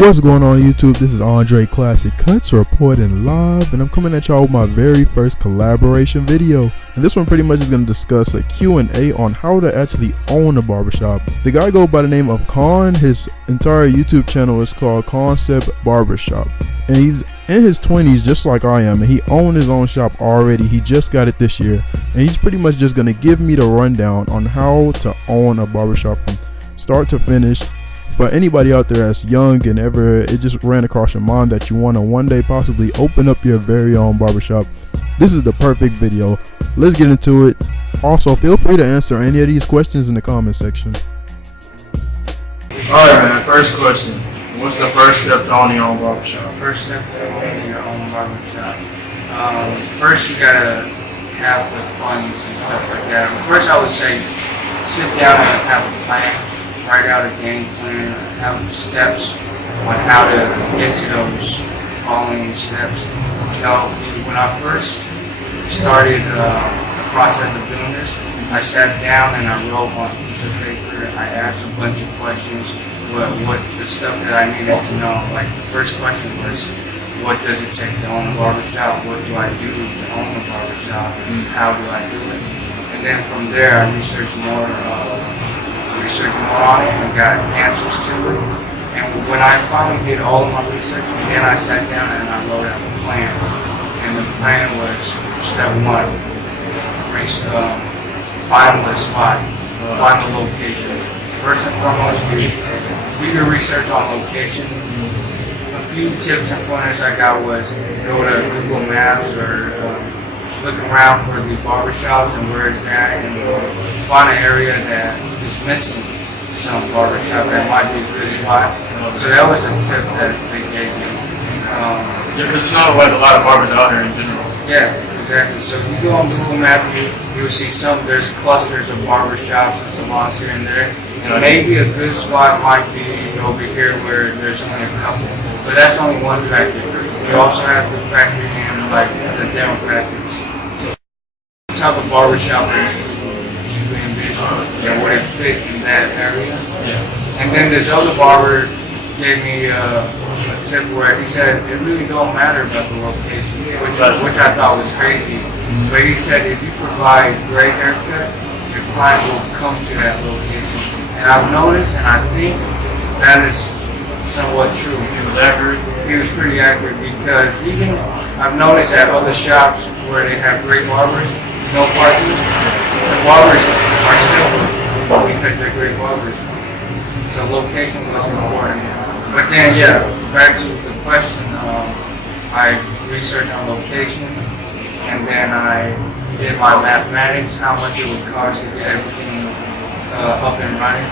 What's going on YouTube? This is Andre ClassicCuts reporting live, and I'm coming at y'all with my very first collaboration video. And this one pretty much is going to discuss a Q&A on how to actually own a barbershop. The guy goes by the name of Khan. His entire YouTube channel is called Concept Barbershop. And he's in his 20s just like I am, and he owned his own shop already. He just got it this year, and he's pretty much just going to give me the rundown on how to own a barbershop from start to finish. For anybody out there that's young and it just ran across your mind that you want to one day possibly open up your very own barbershop, this is the perfect video. Let's get into it. Also, feel free to answer any of these questions in the comment section. Alright man, first question. What's the first step to owning your own barbershop? First step to owning your own barbershop. First you gotta have the funds and stuff like that. First I would say sit down and have a plan. Write out a game plan, have steps on how to get to those following steps. You know, when I first started the process of doing this, I sat down and I wrote on a piece of paper. I asked a bunch of questions, what the stuff that I needed to know. Like the first question was, what does it take to own a barbershop? What do I do to own a barbershop? And how do I do it? And then from there, I researched more on it and got answers to it. And when I finally did all of my research, then I sat down and I wrote out a plan. And the plan was step one, find the spot, find the location. First and foremost, we do research on location. A few tips and pointers I got was go to Google Maps or look around for the barbershops and where it's at, and find an area that is missing some barbershop that might be a good spot. So that was a tip that they gave me. Yeah, because it's not like a lot of barbers out here in general. Yeah, exactly. So if you go on Google Maps, you'll see there's clusters of barbershops and salons here and there. And maybe a good spot might be over here where there's only a couple. But that's only one factor. You also have to factor in like the demographics. What type of barbershop you envision and would it fit in that area? Yeah. And then this other barber gave me a tip where he said it really don't matter about the location, which I thought was crazy. But he said if you provide great haircut, your client will come to that location. And I've noticed, and I think that is somewhat true. He was accurate? He was pretty accurate, because even I've noticed at other shops where they have great barbers, no parking, the barbers are still working because they're great barbers. So location was important. But then, yeah, back to the question, I researched on location, and then I did my mathematics, how much it would cost to get everything up and running.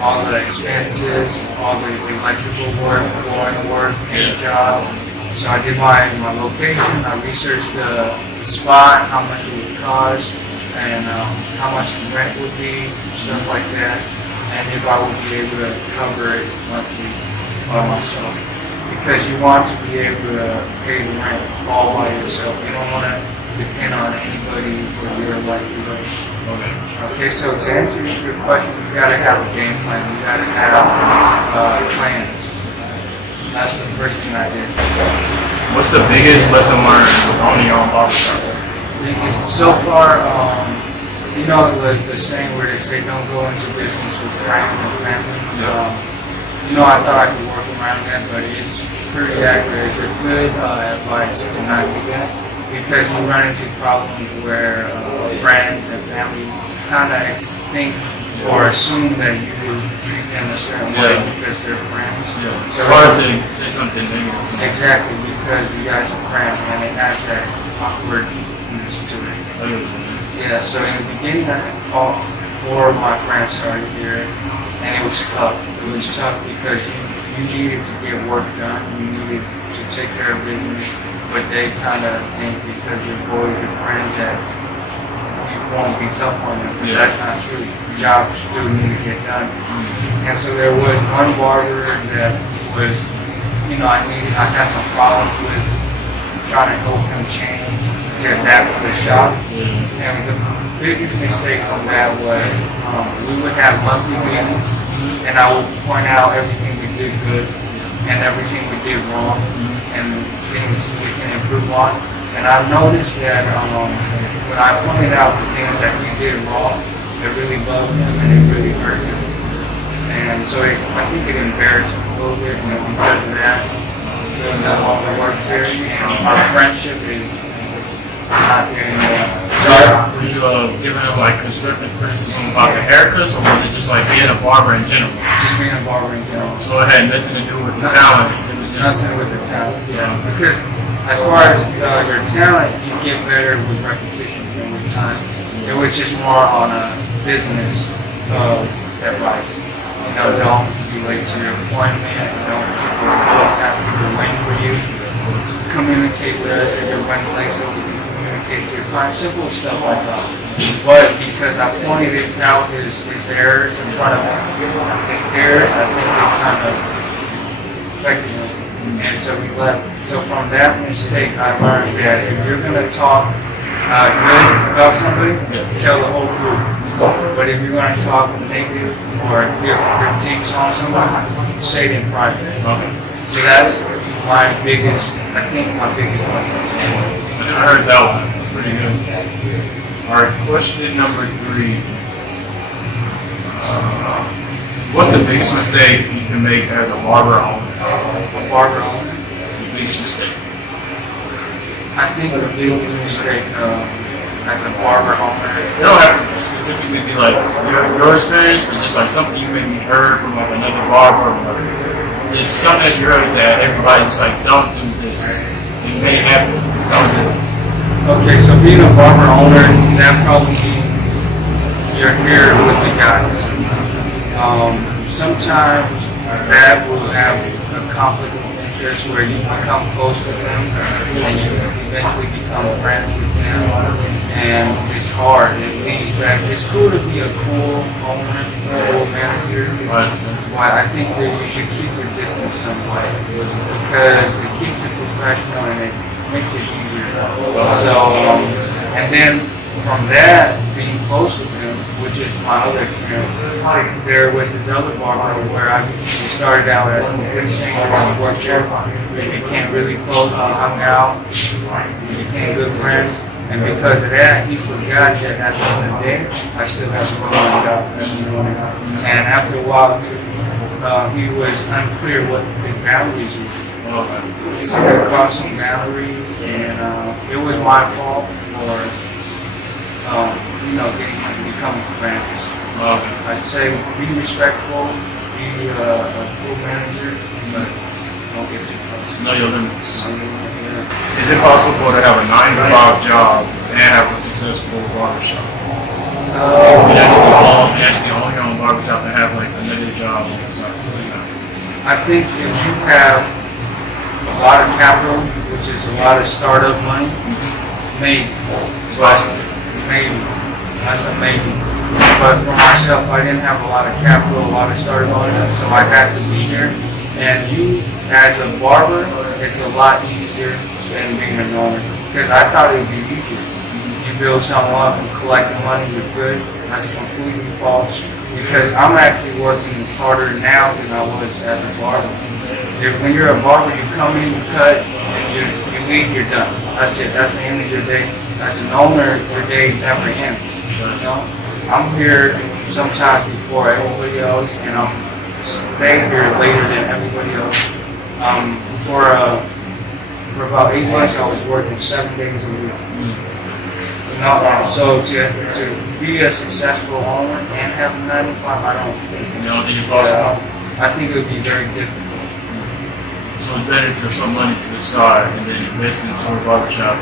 All the expenses, all the electrical work, flooring work, paint jobs. So I did my location, I researched the spot, how much it would cost, and how much the rent would be, stuff like that, and if I would be able to cover it monthly by myself. Because you want to be able to pay the rent all by yourself. You don't want to depend on anybody for your livelihood. Okay, so to answer your question, you gotta have a game plan. You gotta have plans. That's the first thing I did. What's the biggest lesson learned with owning your own barbershop? So far, you know the saying where they say don't go into business with friends and family. You know, I thought I could work around that, but it's pretty accurate. It's a good advice to not do that, because you run into problems where friends and family kind of think or assume that you treat them a certain way because they're friends. Yeah. So it's hard to say something negative. Exactly, because you guys are friends and it has that awkwardness to it. Yeah, so in the beginning, all four of my friends started here, and it was tough. It was tough because you needed to get work done, you needed to take care of business, but they kind of think because your boys are friends that you won't be tough on them. But that's not true. Jobs still need to get done. And so there was one barber that was, you know, I had some problems with trying to help him change to adapt to the shop. And the biggest mistake on that was we would have monthly meetings, and I would point out everything we did good and everything we did wrong and things we can improve on. And I've noticed that when I pointed out the things that we did wrong, it really bugged them and it really hurt them. And so I think it embarrassed them a little bit, because of that. So no longer works there, and our friendship is not there anymore. Were you giving him like constructive criticism about the haircuts, or was it just like being a barber in general? Just being a barber in general. So it had nothing to do with the talent. It was just nothing with the talent. Yeah, because as far as your talent, you get better with repetition and with time. It was just more on a business advice. Don't be late to your appointment. Don't have people waiting for you. Communicate with us if you're running late so we can communicate to your client. Simple stuff like that. But because I pointed out his errors in front of him, his errors, I think they kind of affected him. And so we left. So from that mistake, I learned that if you're going to talk good about somebody, tell the whole group. But if you're going to talk negative or give critiques on somebody, say it in private. So that's my biggest lesson. I never heard that one. That's pretty good. Alright, question number 3. What's the biggest mistake you can make as a barber owner? A barber owner? The biggest mistake. I think the biggest mistake as a barber owner. It don't have to specifically be like your experience, but just like something you maybe heard from like another barber, or just something that you heard that everybody just like, don't do this. You may happen, just don't do it. Okay, so being a barber owner, that probably means you're here with the guys. Sometimes that will have a conflict of interest where you become close with them and you eventually become friends with them, and it's hard. It leads back. It's cool to be a cool owner, cool manager, but I think that you should keep your distance somewhat because it keeps it professional and it makes it easier. So, and then from that, being close with him, which is my other experience, there was this other barber where we started out as good strangers. We worked there, we became really close, we hung out, we became good friends, and because of that, he forgot that at the end of the day, I still have to go on job. And after a while, he was unclear what his boundaries were. So we crossed some boundaries, and it was my fault for becoming friends. I say be respectful, be a cool manager, but don't get too close. Know your limits. Is it possible to have a 9-to-5 job and have a successful barbershop? Actually own your own barbershop and have like another job on the side. I think if you have a lot of capital, which is a lot of startup money, maybe. Maybe. That's a maybe. But for myself, I didn't have a lot of capital, a lot of startup money, so I had to be here. And you, as a barber, it's a lot easier than being an owner. Because I thought it would be easier. You build something up and collect the money, you're good. That's completely false. Because I'm actually working harder now than I was as a barber. When you're a barber, you come in, you cut, you leave, you're done. That's it. That's the end of your day. As an owner, your day never ends. I'm here sometimes before everybody else, and I'm staying here later than everybody else. For about 8 months, I was working 7 days a week. So to be a successful owner and have a 9-to-5, I don't think it's possible. I think it would be very difficult. So it's better to put money to the side and then invest into a barbershop.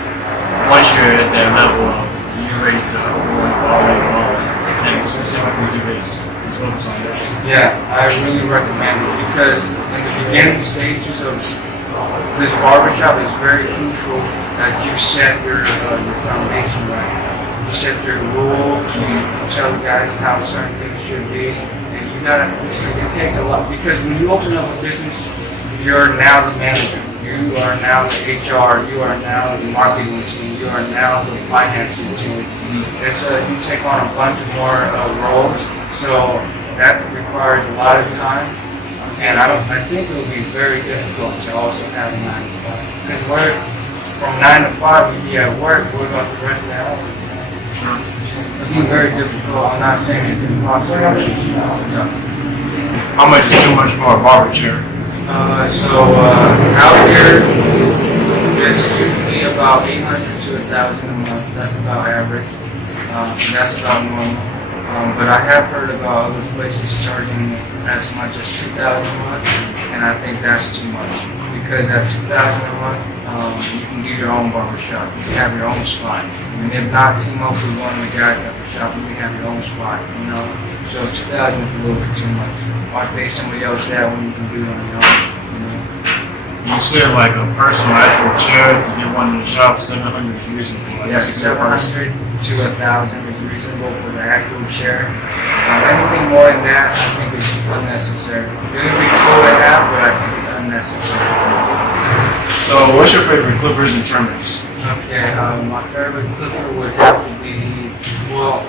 Once you're at that level, you're ready to work all day long and specifically do this. Focus on this. Yeah, I really recommend it because in the beginning stages of this barbershop, it's very crucial that you set your foundation right. You set your rules, you tell the guys how certain things should be, and you gotta, it takes a lot because when you open up a business, you're now the manager, you are now the HR, you are now the marketing team, you are now the financing team. It's you take on a bunch of more roles, so that requires a lot of time. And I think it would be very difficult to also have a 9 to 5. Because we're from 9 to 5, we'd be at work, what about the rest of the hours? Sure. It'd be very difficult. I'm not saying it's impossible. No. How much is too much for a barber chair? Out here, it's usually about 800 to 1,000 a month. That's about average. That's about normal. But I have heard about other places charging as much as 2,000 a month, and I think that's too much. Because at 2,000 a month, you can do your own barbershop. You have your own spot. And if not, team up with one of the guys at the shop, you can have your own spot, you know? So 2,000 is a little bit too much. Why pay somebody else that when you can do it on your own, you know? You said like a personal actual chair to get one in the shop, 700 is reasonable. Like, Yes, 700 to 1,000 is reasonable for the actual chair. Anything more than that, I think is unnecessary. It would be cool to have, but I think it's unnecessary. So what's your favorite clippers and trimmers? Okay, my favorite clipper would have to be, well,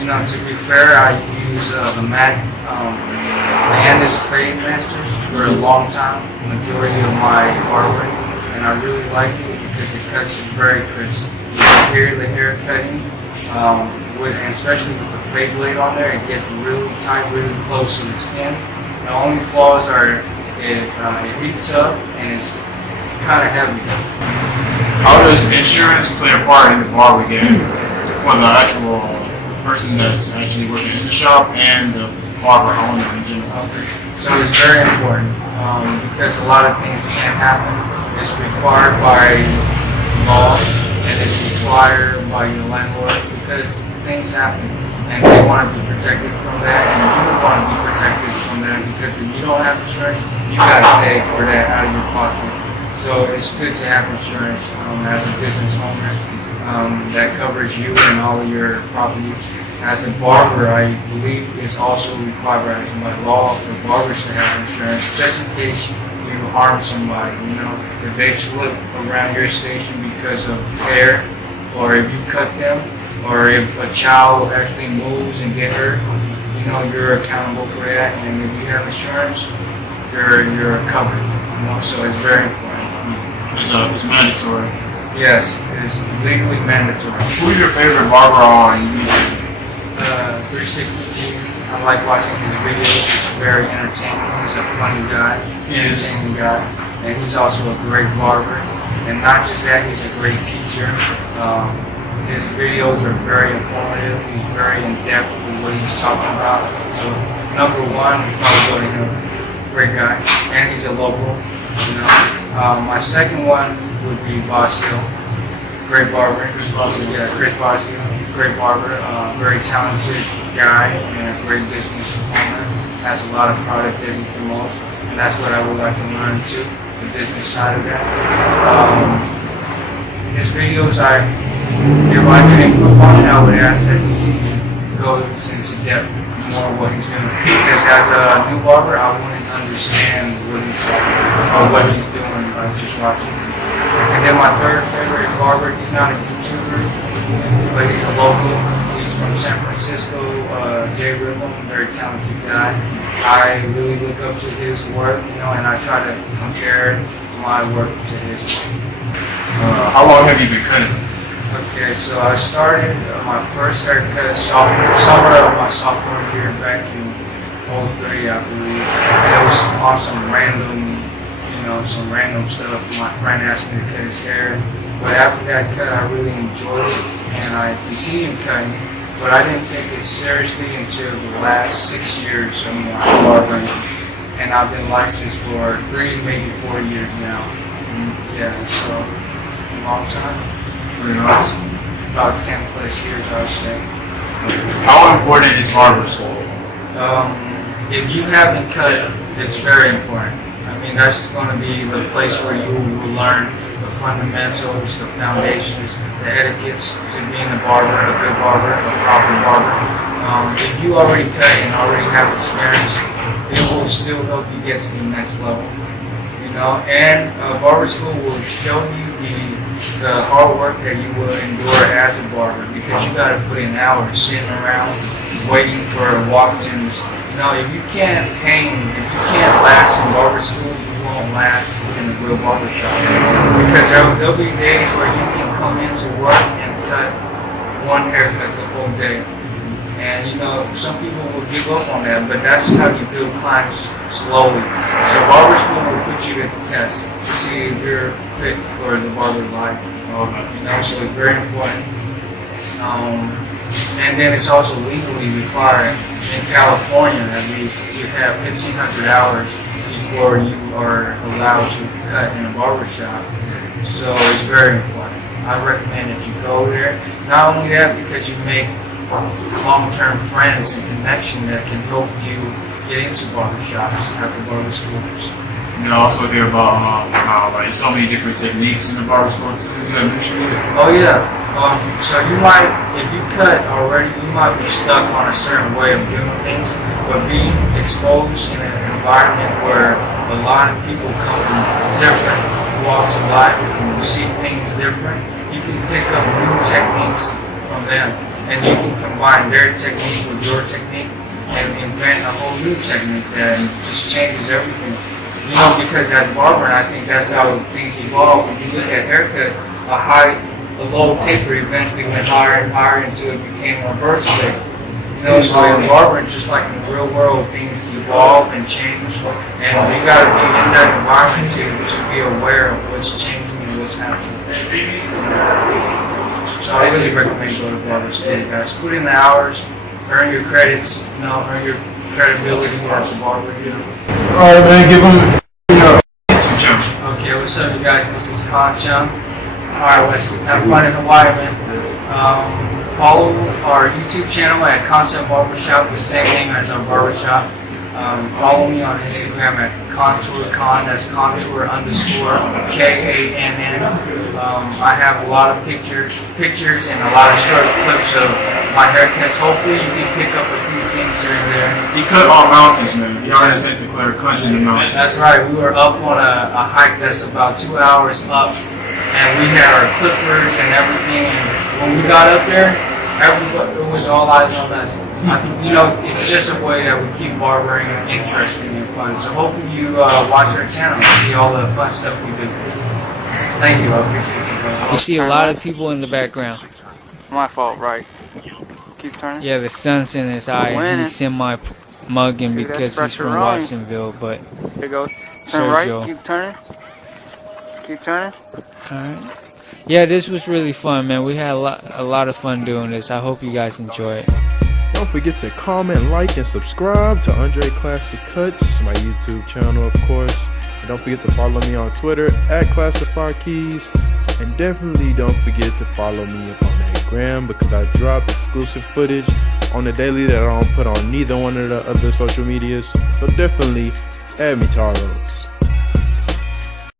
you know, to be fair, I use the Mac, the Andis Fade Masters for a long time, majority of my barbering, and I really like it because it cuts very crisp. You can hear the hair cutting, and especially with the fade blade on there, it gets really tight, really close to the skin. The only flaws are it heats up and it's kind of heavy. How does insurance play a part in the barber game for the actual person that's actually working in the shop and the barber owner in general? Okay. So it's very important because a lot of things can't happen. It's required by law and it's required by your landlord because things happen and they want to be protected from that and you want to be protected from that because if you don't have insurance, you got to pay for that out of your pocket. So it's good to have insurance as a business owner that covers you and all of your properties. As a barber, I believe it's also required by law for barbers to have insurance, just in case you harm somebody. You know, if they slip around your station because of hair, or if you cut them, or if a child actually moves and get hurt, you know, you're accountable for that. And if you have insurance, you're covered. You know, so it's very important. It's mandatory. Yes, it's legally mandatory. Who's your favorite barber on YouTube? 360G. I like watching his videos. He's very entertaining. He's a funny guy, entertaining guy, and he's also a great barber. And not just that, he's a great teacher. His videos are very informative. He's very in depth with what he's talking about. So number one, probably go to him. Great guy, and he's a local. You know, my second one would be Bosio, great barber. Chris Bosio. Yeah, Chris Bosio, great barber, very talented guy and a great business owner. Has a lot of product that he promotes, and that's what I would like to learn too, the business side of that. His videos, if I could improve on it, I would ask that he goes into depth more what he's doing. Because as a new barber, I wouldn't understand what he's saying or what he's doing by just watching. And then my third favorite barber, he's not a YouTuber, but he's a local. He's from San Francisco, Jay Rhythm, very talented guy. I really look up to his work, you know, and I try to compare my work to his. How long have you been cutting? Okay, so I started my first haircut summer of my sophomore year back in 03, I believe. And it was on some random stuff. My friend asked me to cut his hair. But after that cut, I really enjoyed it, and I continued cutting. But I didn't take it seriously until the last 6 years of my barbering. And I've been licensed for 3, maybe 4 years now. Yeah, so a long time. Pretty nice. About 10 plus years, I would say. How important is barber school? If you haven't cut, it's very important. I mean, that's going to be the place where you will learn the fundamentals, the foundations, the etiquettes to being a barber, a good barber, a proper barber. If you already cut and already have experience, it will still help you get to the next level. You know, and barber school will show you the hard work that you will endure as a barber because you got to put in hours sitting around, waiting for walk-ins. You know, if you can't last in barber school, you won't last in a real barber shop. Because there'll be days where you can come into work and cut one haircut the whole day. And you know, some people will give up on that, but that's how you build clients slowly. So barber school will put you to the test to see if you're fit for the barber life. You know, so it's very important. And then it's also legally required in California, at least, to have 1,500 hours before you are allowed to cut in a barber shop. So it's very important. I recommend that you go there. Not only that, because you make long-term friends and connection that can help you get into barbershops after barber schools. You know, also hear about how like so many different techniques in the barber school too. You have mentioned it. Oh yeah. So you might, if you cut already, you might be stuck on a certain way of doing things, but being exposed in an environment where a lot of people come from different walks of life and see things different, you can pick up new techniques from them, and you can combine their technique with your technique and invent a whole new technique that just changes everything. You know, because as barber, and I think that's how things evolve. When you look at haircut, a low taper eventually went higher and higher until it became more versatile. You know, so in barbering, just like in the real world, things evolve and change, and you got to be in that environment to be aware of what's changing and what's happening. So I really recommend go to barber school, guys. Put in the hours, earn your credits, you know, earn your credibility as a barber, you know. Alright, man, give them YouTube channel. Okay, what's up, you guys? This is Con Chung. Alright, let's have fun in Hawaii, man. Follow our YouTube channel at Concept Barbershop, the same name as our barbershop. Follow me on Instagram at ContourCon, that's contour_KANN. I have a lot of pictures and a lot of short clips of my haircuts. Hopefully you can pick up a few things here and there. He cut all mountains, man. He already sent to Claire country in the mountains. That's right. We were up on a hike that's about 2 hours up, and we had our clippers and everything. And when we got up there, everybody, it was all eyes on us. You know, it's just a way that we keep barbering interesting and fun. So hopefully you watch our channel and see all the fun stuff we do. Thank you. I appreciate you. You see a lot of people in the background. My fault, right? Keep turning. Yeah, the sun's in his eye and he's semi-mugging Dude, because that's he's from pressure on. Watsonville, but There you go. Turn right. Sergio. Keep turning. Keep turning. Alright. Yeah, this was really fun, man. We had a lot of fun doing this. I hope you guys enjoy it. Don't forget to comment, like, and subscribe to Andre Classic Cuts, my YouTube channel, of course. And don't forget to follow me on Twitter at ClassifyKeys. And definitely don't forget to follow me up on that gram, because I drop exclusive footage on the daily that I don't put on neither one of the other social medias. So definitely add me, Taro.